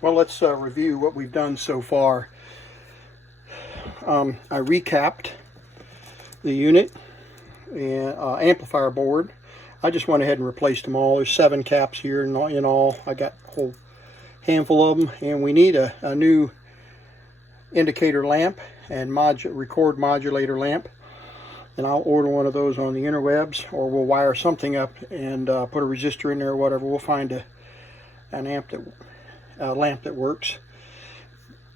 Well, let's review what we've done so far. I recapped the unit and amplifier board. I just went ahead and replaced them all. There's 7 caps here in all. I got a whole handful of them, and we need a new indicator lamp and record modulator lamp. And I'll order one of those on the interwebs, or we'll wire something up and put a resistor in there or whatever. We'll find a lamp that works.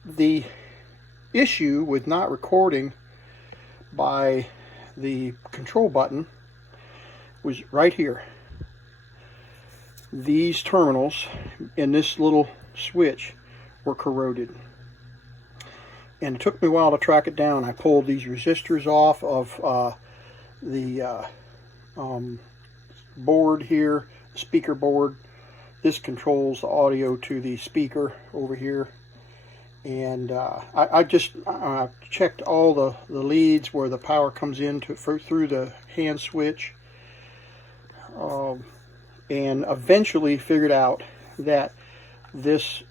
The issue with not recording by the control button was right here. These terminals in this little switch were corroded, and it took me a while to track it down. I pulled these resistors off of the board here, the speaker board. This controls the audio to the speaker over here, and I just checked all the leads where the power comes in through the hand switch, and eventually figured out that this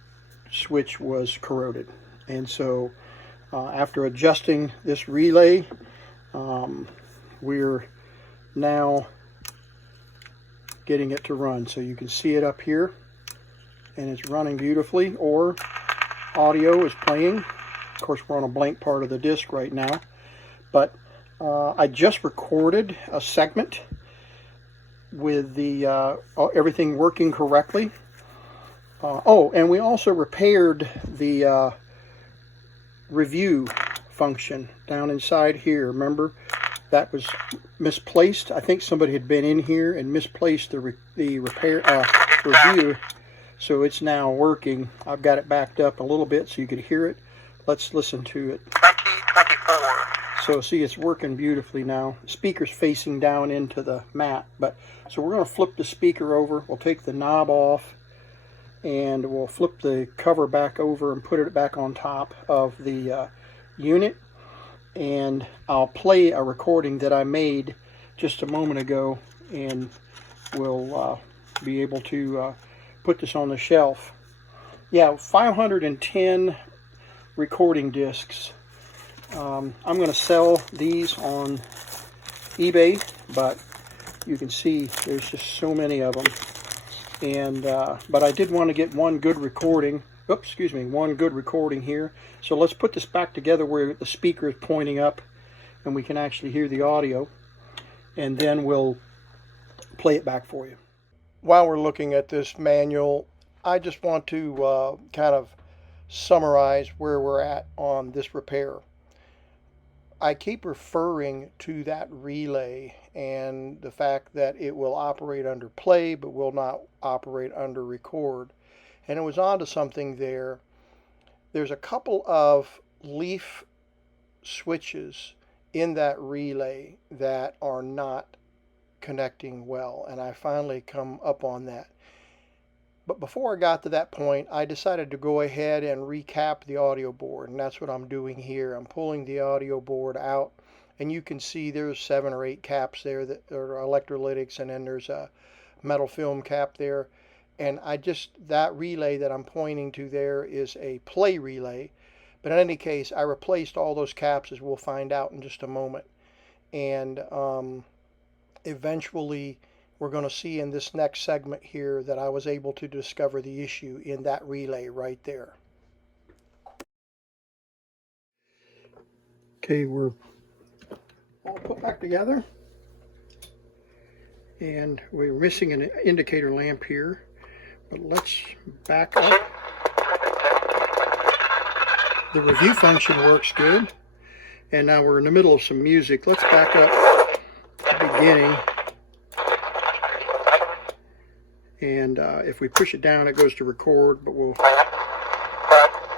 switch was corroded. And so after adjusting this relay, we're now getting it to run. So you can see it up here, and it's running beautifully, or audio is playing. Of course, we're on a blank part of the disc right now, but I just recorded a segment with the everything working correctly. Oh, and we also repaired the review function down inside here. Remember, that was misplaced. I think somebody had been in here and misplaced the review, so it's now working. I've got it backed up a little bit so you could hear it. Let's listen to it. 2024. So see, it's working beautifully now. The speaker's facing down into the mat, so we're going to flip the speaker over. We'll take the knob off, and we'll flip the cover back over and put it back on top of the unit. And I'll play a recording that I made just a moment ago, and we'll be able to put this on the shelf. Yeah, 510 recording discs. I'm going to sell these on eBay, but you can see there's just so many of them. And but I did want to get one good recording. Oops, excuse me, one good recording here. So let's put this back together where the speaker is pointing up and we can actually hear the audio, and then we'll play it back for you. While we're looking at this manual, I just want to kind of summarize where we're at on this repair. I keep referring to that relay and the fact that it will operate under play but will not operate under record. And it was onto something there. There's a couple of leaf switches in that relay that are not connecting well, and I finally come up on that. But before I got to that point, I decided to go ahead and recap the audio board, and that's what I'm doing here. I'm pulling the audio board out, and you can see there's 7 or 8 caps there that are electrolytics, and then there's a metal film cap there. And that relay that I'm pointing to there is a play relay. But in any case, I replaced all those caps, as we'll find out in just a moment. And eventually, we're going to see in this next segment here that I was able to discover the issue in that relay right there. Okay, we're all put back together. And we're missing an indicator lamp here. But let's back up. The review function works good. And now we're in the middle of some music. Let's back up to the beginning. And if we push it down, it goes to record, but we'll... But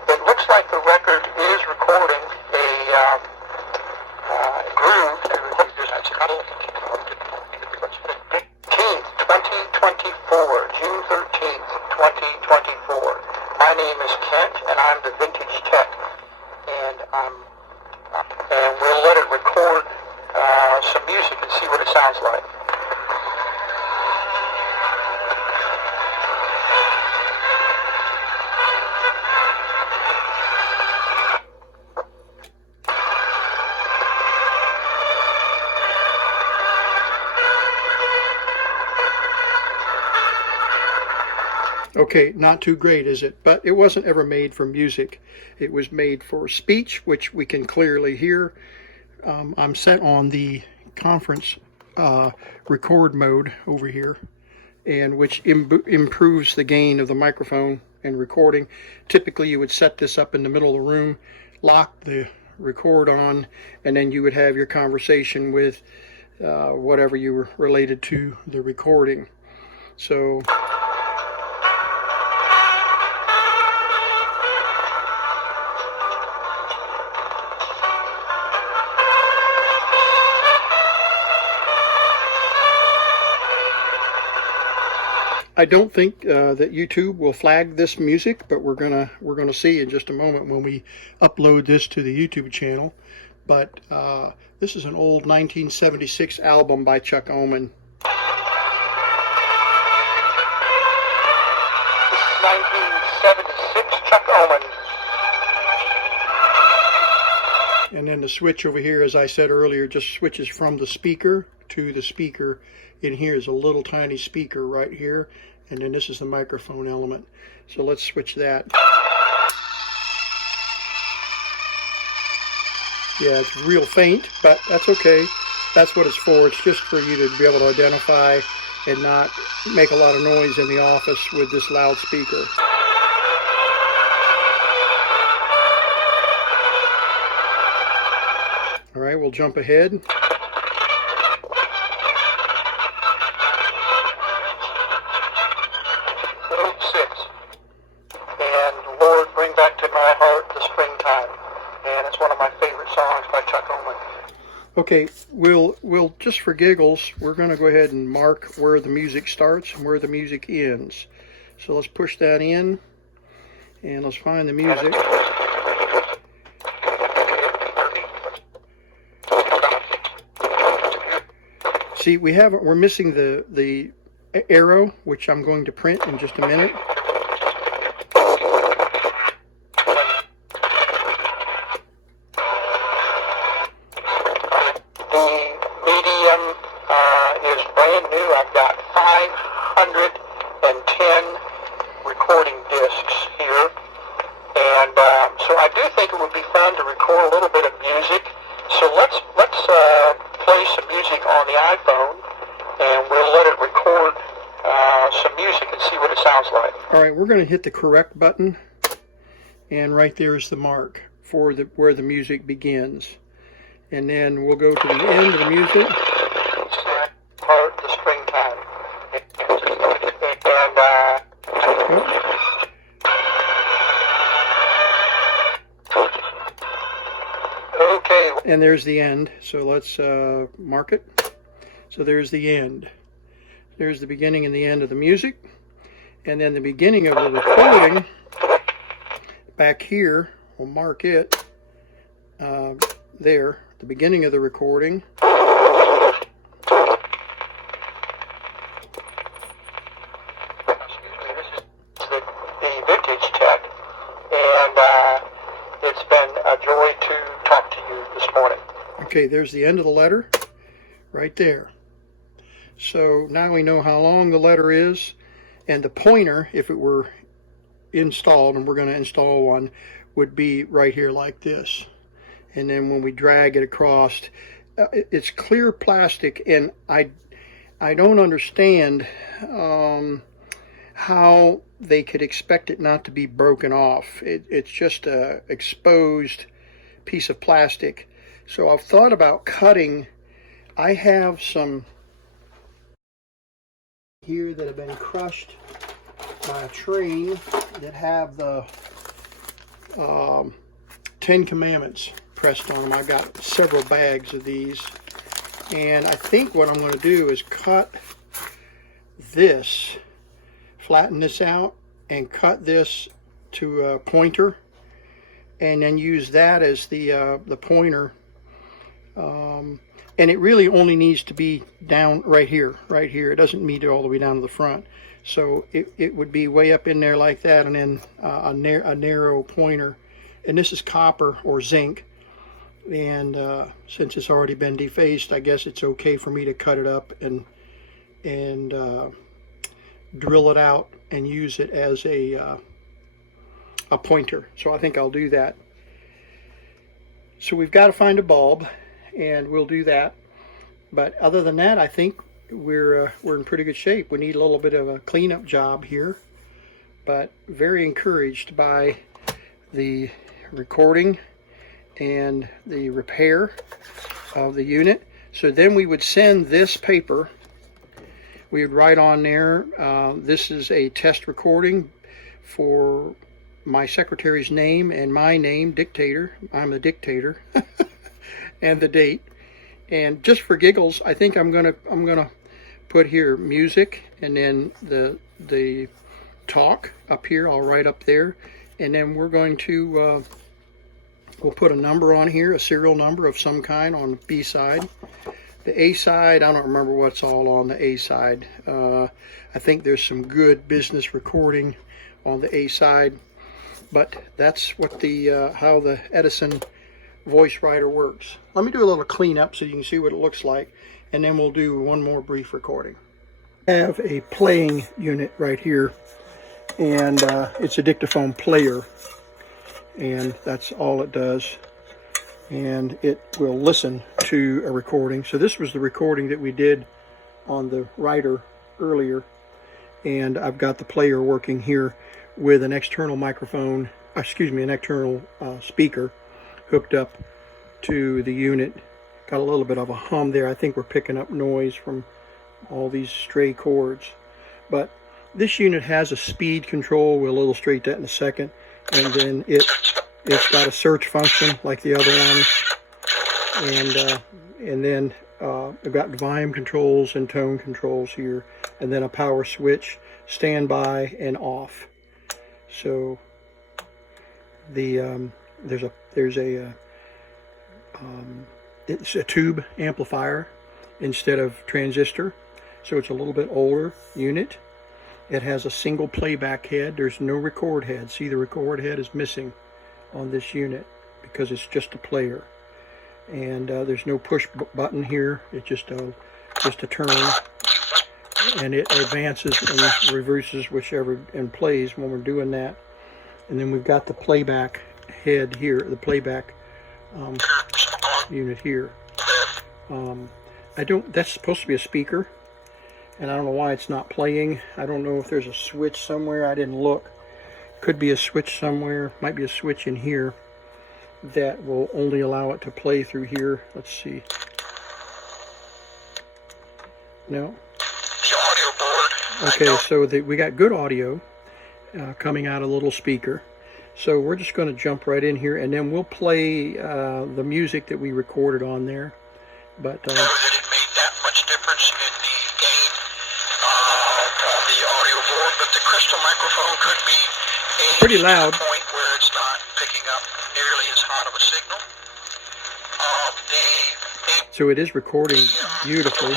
it looks like the record is recording a groove. 2024, June 13th, 2024. My name is Kent, and I'm the Vintage Tech. And we'll let it record some music and see what it sounds like. Okay, not too great, is it? But it wasn't ever made for music. It was made for speech, which we can clearly hear. I'm set on the conference record mode over here, and which improves the gain of the microphone and recording. Typically, you would set this up in the middle of the room, lock the record on, and then you would have your conversation with whatever you were related to the recording. So I don't think that YouTube will flag this music, but we're gonna see in just a moment when we upload this to the YouTube channel. But this is an old 1976 album by Chuck Oman. This is 1976 Chuck Oman. And then the switch over here, as I said earlier, just switches from the speaker to the speaker. In here is a little tiny speaker right here, and then this is the microphone element. So let's switch that. Yeah, it's real faint, but that's okay. That's what it's for. It's just for you to be able to identify and not make a lot of noise in the office with this loudspeaker. All right, we'll jump ahead. Okay, we'll just for giggles, we're going to go ahead and mark where the music starts and where the music ends. So let's push that in, and let's find the music. See, we're missing the arrow, which I'm going to print in just a minute. We're going to hit the correct button, and right there is the mark for where the music begins. And then we'll go to the end of the music. The springtime. Okay. And there's the end. So let's mark it. So there's the end. There's the beginning and the end of the music. And then the beginning of the recording, back here, we'll mark it there, the beginning of the recording. The Vintage Tech, and it's been a joy to talk to you this morning. Okay, there's the end of the letter, right there. So now we know how long the letter is. And the pointer, if it were installed, and we're going to install one, would be right here like this. And then when we drag it across, it's clear plastic, and I don't understand how they could expect it not to be broken off. It's just a exposed piece of plastic. So I've thought about cutting. I have some here that have been crushed by a train that have the 10 Commandments pressed on them. I've got several bags of these, and I think what I'm going to do is cut this, flatten this out, and cut this to a pointer, and then use that as the pointer. And it really only needs to be down right here. It doesn't need to all the way down to the front. So it would be way up in there like that, and then a narrow pointer. And this is copper or zinc. And since it's already been defaced, I guess it's okay for me to cut it up and drill it out and use it as a pointer. So I think I'll do that. So we've got to find a bulb, and we'll do that. But other than that, I think we're in pretty good shape. We need a little bit of a cleanup job here, but very encouraged by the recording and the repair of the unit. So then we would send this paper. We would write on there, this is a test recording for my secretary's name and my name, dictator. I'm the dictator, and the date. And just for giggles, I think I'm gonna put here music, and then the talk up here. I'll write up there, and then we're going to we'll put a number on here, a serial number of some kind on the B side. The A side, I don't remember what's all on the A side. I think there's some good business recording on the A side, but that's what the how the Edison VoiceWriter works. Let me do a little cleanup so you can see what it looks like, and then we'll do one more brief recording. I have a playing unit right here, and it's a dictaphone player, and that's all it does. And it will listen to a recording. So this was the recording that we did on the writer earlier, and I've got the player working here with an external microphone, an external speaker hooked up to the unit. Got a little bit of a hum there. I think we're picking up noise from all these stray chords. But this unit has a speed control. We'll illustrate that in a second. And then it's got a search function like the other one. And then we've got volume controls and tone controls here. And then a power switch, standby and off. So the it's a tube amplifier instead of transistor, so it's a little bit older unit. It has a single playback head. There's no record head. See, the record head is missing on this unit because it's just a player, and there's no push button here. It's just a turn, and it advances and reverses whichever and plays when we're doing that. And then we've got the playback head here, the playback unit here. That's supposed to be a speaker, and I don't know why it's not playing. I don't know if there's a switch somewhere. I didn't look. Could be a switch somewhere. Might be a switch in here that will only allow it to play through here. Let's see. No. The audio board. Okay, so we got good audio coming out of a little speaker. So we're just going to jump right in here, and then we'll play the music that we recorded on there. But that it made that much difference in the gain on the audio board, but the crystal microphone could be pretty loud. To the point where it's not picking up nearly as hot of a signal. So it is recording beautifully.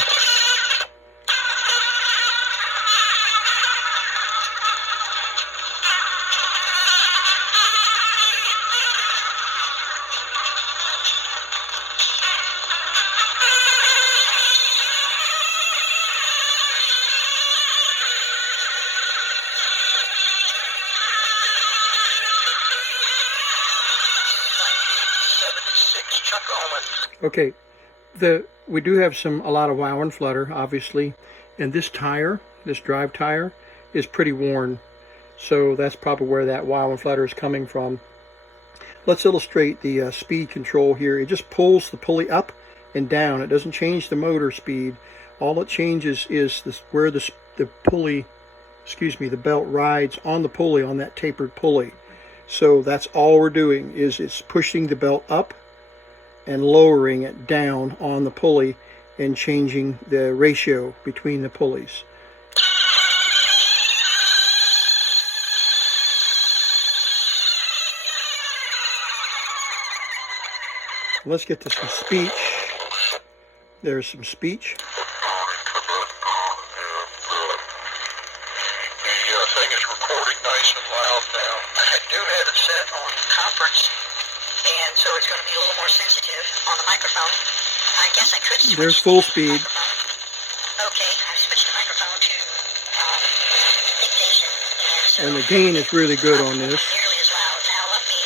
Okay, we do have a lot of wow and flutter, obviously, and this drive tire, is pretty worn, so that's probably where that wow and flutter is coming from. Let's illustrate the speed control here. It just pulls the pulley up and down. It doesn't change the motor speed. All it changes is where the pulley, the belt rides on the pulley, on that tapered pulley. So that's all we're doing, is it's pushing the belt up and lowering it down on the pulley and changing the ratio between the pulleys. Let's get to some speech. There's some speech. The thing is recording nice and loud now. I do have it set on conference, and so it's going to be a little more sensitive on the microphone. I guess I could switch. There's full speed. Okay, I've switched the microphone to and the gain is really good on this. Nearly as loud. Now let me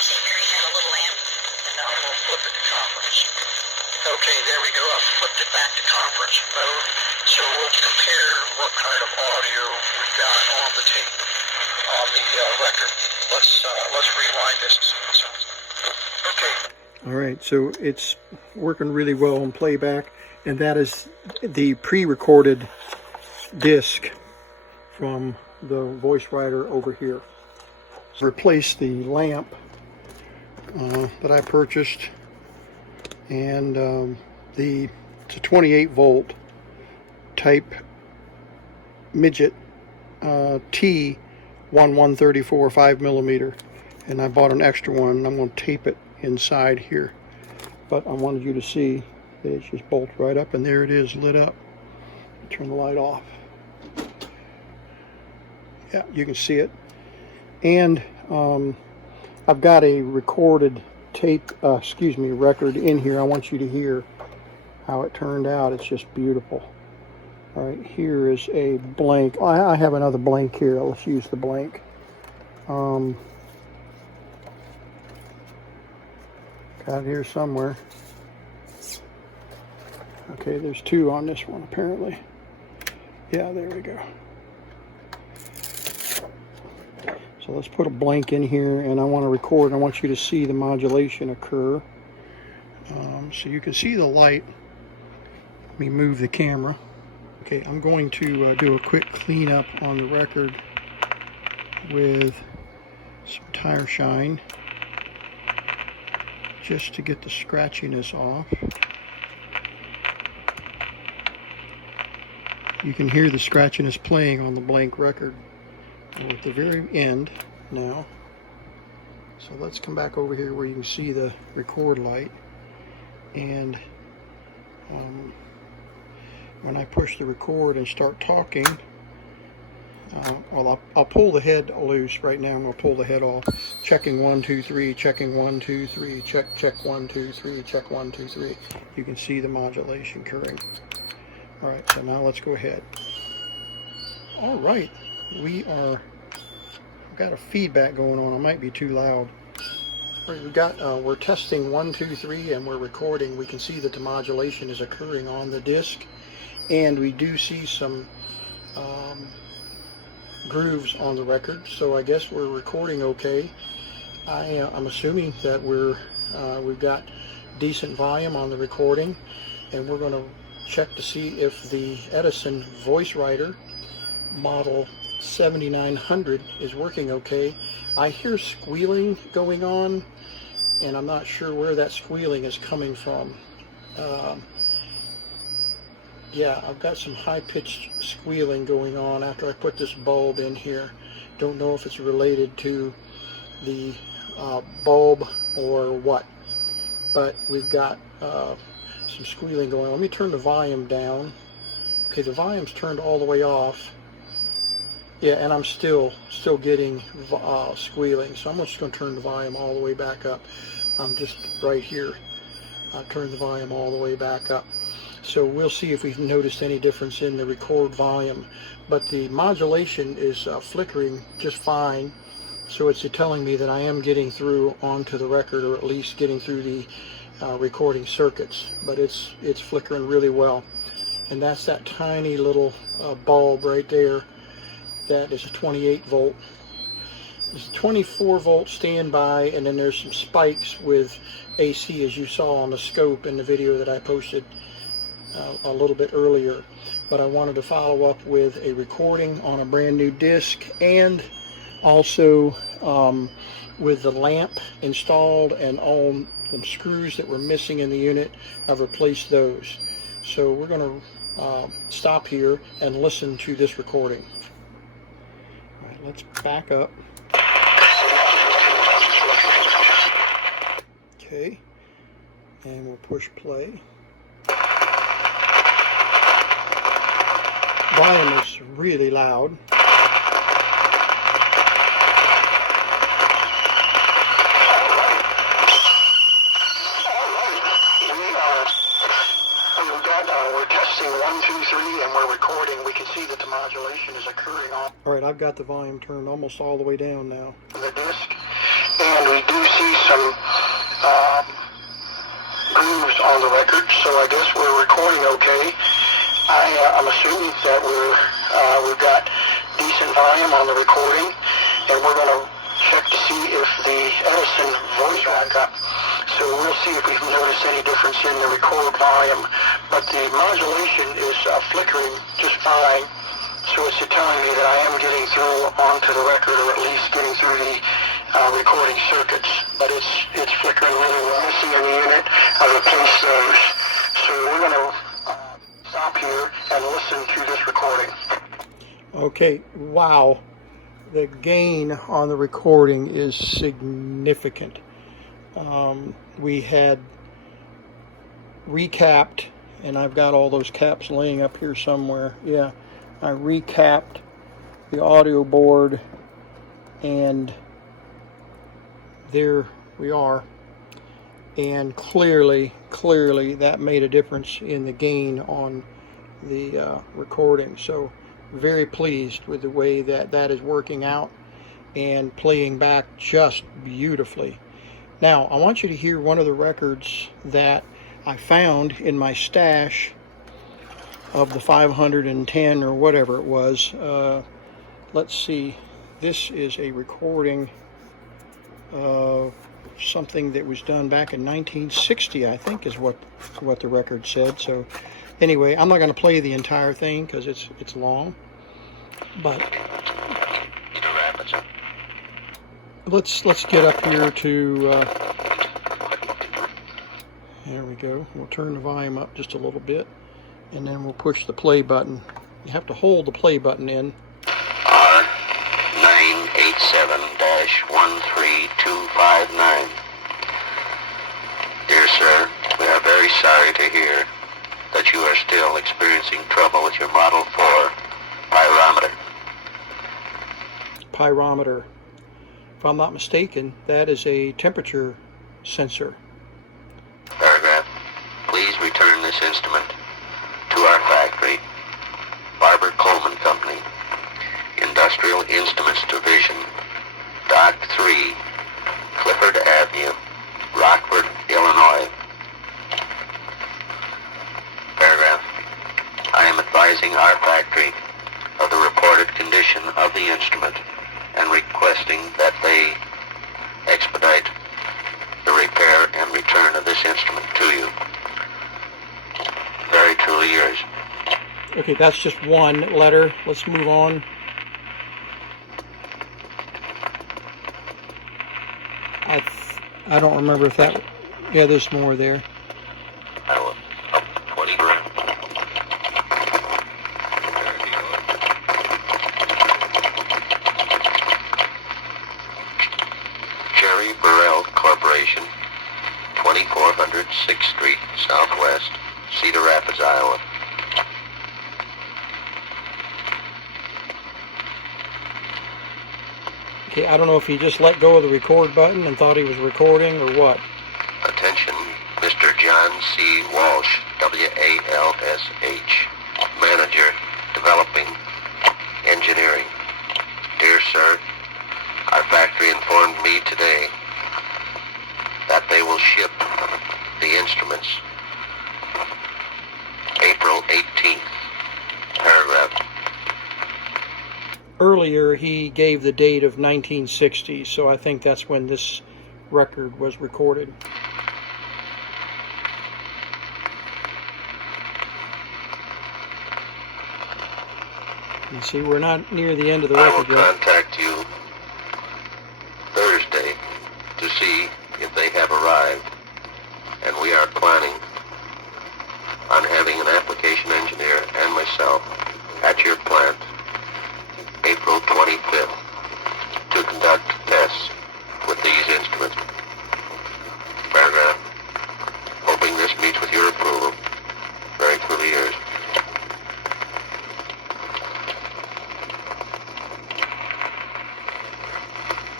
say Mary had a little amp, and now we'll flip it to conference. Okay, there we go. I've flipped it back to conference mode. So we'll compare what kind of audio we've got on the tape, on the record. Let's rewind this. Okay. All right, so it's working really well on playback, and that is the pre-recorded disc from the VoiceWriter over here. So replace the lamp that I purchased, and it's a 28 volt type midget T 1134 5mm, and I bought an extra one, and I'm going to tape it inside here, but I wanted you to see that it just bolts right up, and there it is, lit up. Turn the light off. Yeah, you can see it. And I've got a recorded tape, record in here. I want you to hear how it turned out. It's just beautiful. All right, here is a blank. I have another blank here. Let's use the blank. Got it here somewhere. Okay, there's two on this one apparently. Yeah, there we go. So let's put a blank in here, and I want to record. I want you to see the modulation occur. So you can see the light. Let me move the camera. Okay, I'm going to do a quick cleanup on the record with some tire shine, just to get the scratchiness off. You can hear the scratchiness playing on the blank record. We're at the very end now. So let's come back over here where you can see the record light. And when I push the record and start talking, I'll pull the head loose right now. I'm going to pull the head off. Checking 1 2 3, checking 1 2 3, check 1 2 3, check 1 2 3. You can see the modulation occurring. All right, so now let's go ahead. All right, we've got a feedback going on. It might be too loud. All right, we're testing 1 2 3, and we're recording. We can see that the modulation is occurring on the disc, and we do see some grooves on the record. So I guess we're recording okay. I'm assuming that we've got decent volume on the recording, and we're going to check to see if the EDISON VoiceWriter model 7900 is working okay. I hear squealing going on, and I'm not sure where that squealing is coming from. Yeah, I've got some high-pitched squealing going on after I put this bulb in here. Don't know if it's related to the bulb or what, but we've got some squealing going on. Let me turn the volume down. Okay, the volume's turned all the way off. Yeah, and I'm still getting squealing, so I'm just going to turn the volume all the way back up. I'm just right here. I'll turn the volume all the way back up. So we'll see if we've noticed any difference in the record volume. But the modulation is flickering just fine, so it's telling me that I am getting through onto the record, or at least getting through the recording circuits. But it's flickering really well. And that's that tiny little bulb right there. That is a 28 volt. There's a 24 volt standby, and then there's some spikes with AC, as you saw on the scope in the video that I posted a little bit earlier. But I wanted to follow up with a recording on a brand new disc, and also with the lamp installed, and all the screws that were missing in the unit, I've replaced those. So we're going to stop here and listen to this recording. All right, let's back up. Okay, and we'll push play. Volume is really loud. We're testing 1 2 3 and we're recording, we can see that the modulation is occurring on All right, I've got the volume turned almost all the way down now. the disc, and we do see some grooves on the record, so I guess we're recording okay. I'm assuming that we've got decent volume on the recording, and we're going to check to see if the EDISON voice back up. So we'll see if we can notice any difference in the record volume. But the modulation is flickering just fine, so it's telling me that I am getting through onto the record, or at least getting through the recording circuits. But it's flickering really well. Missing in the unit, I replaced those. So we're going to stop here and listen to this recording. Okay, wow. The gain on the recording is significant. We had recapped, and I've got all those caps laying up here somewhere. Yeah, I recapped the audio board, and there we are. And clearly that made a difference in the gain on the recording. So very pleased with the way that is working out and playing back just beautifully. Now I want you to hear one of the records that I found in my stash of the 510 or whatever it was. Let's see, this is a recording of something that was done back in 1960, I think is what the record said. So anyway, I'm not going to play the entire thing because it's long, but let's get up here to there we go. We'll turn the volume up just a little bit, and then we'll push the play button. You have to hold the play button in. R987-13259. Dear sir, we are very sorry to hear that you are still experiencing trouble with your Model 4 pyrometer. Pyrometer. If I'm not mistaken, that is a temperature sensor. Paragraph. Please return this instrument to our factory, Barber Coleman Company, Industrial Instruments Division, Dock 3, Clifford Avenue, Rockford, Illinois. Paragraph. I am advising our factory of the reported condition of the instrument and requesting that they expedite the repair and return of this instrument to you. Very truly yours. Okay, that's just one letter. Let's move on. I don't remember if that... Yeah, there's more there. Iowa, up 20 grand. Jerry Burrell Corporation, 2400 6th Street, Southwest, Cedar Rapids, Iowa. Okay, I don't know if he just let go of the record button and thought he was recording or what. Attention, Mr. John C. Walsh, W-A-L-S-H, Manager, Developing, Engineering. Dear sir, our factory informed me today that they will ship the instruments April 18th. Paragraph. Earlier, he gave the date of 1960, so I think that's when this record was recorded. You see, we're not near the end of the I will record yet. contact you Thursday to see if they have arrived, and we are planning on having an application engineer and myself at your plant April 25th to conduct tests with these instruments. Paragraph. Hoping this meets with your approval. Very truly yours.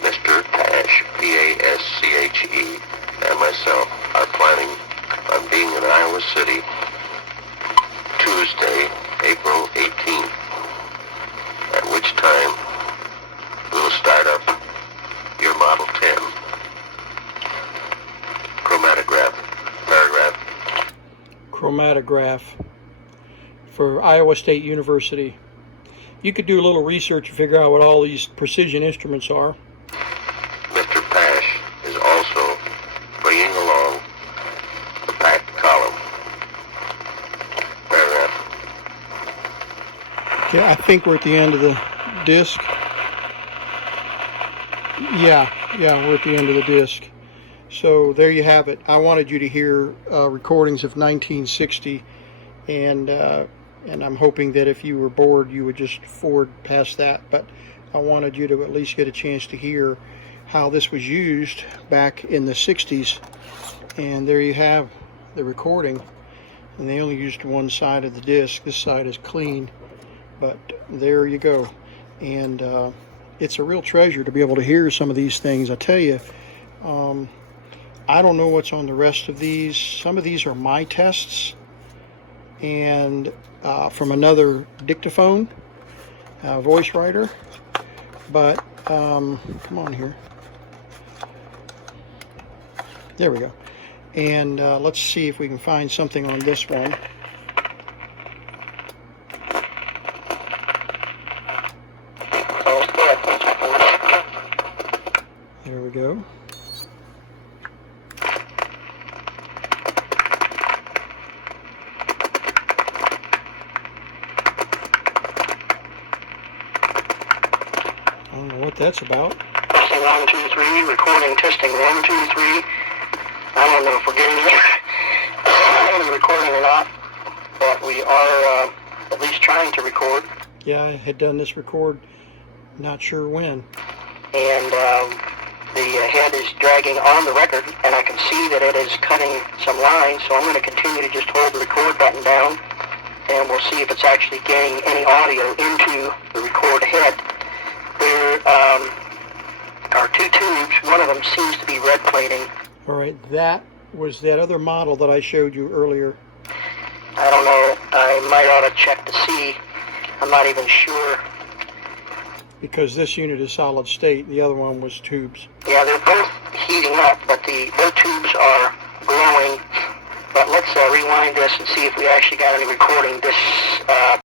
Mr. Pash, P-A-S-C-H-E, and myself are planning on being in Iowa City Tuesday, chromatograph for Iowa State University. You could do a little research and figure out what all these precision instruments are. Mr. Pash is also bringing along the packed column. Okay, I think we're at the end of the disc. Yeah, we're at the end of the disc. So there you have it. I wanted you to hear recordings of 1960, and I'm hoping that if you were bored, you would just forward past that. But I wanted you to at least get a chance to hear how this was used back in the 60s. And there you have the recording. And they only used one side of the disc. This side is clean. But there you go. And it's a real treasure to be able to hear some of these things. I tell you, I don't know what's on the rest of these. Some of these are my tests, and from another dictaphone, VOICEWRITER. But come on here. There we go. And let's see if we can find something on this one. There we go. I don't know what that's about. Testing 1, 2, 3. Recording. Testing 1, 2, 3. I don't know if we're getting the recording or not, but we are at least trying to record. Yeah, I had done this record, not sure when. And the head is dragging on the record, and I can see that it is cutting some lines, so I'm going to continue to just hold the record button down, and we'll see if it's actually getting any audio into the record head. There are two tubes. One of them seems to be red plating. All right, that was that other model that I showed you earlier. I don't know. I might ought to check to see. I'm not even sure. Because this unit is solid state, the other one was tubes. Yeah, they're both heating up, but both tubes are glowing. But let's rewind this and see if we actually got any recording. This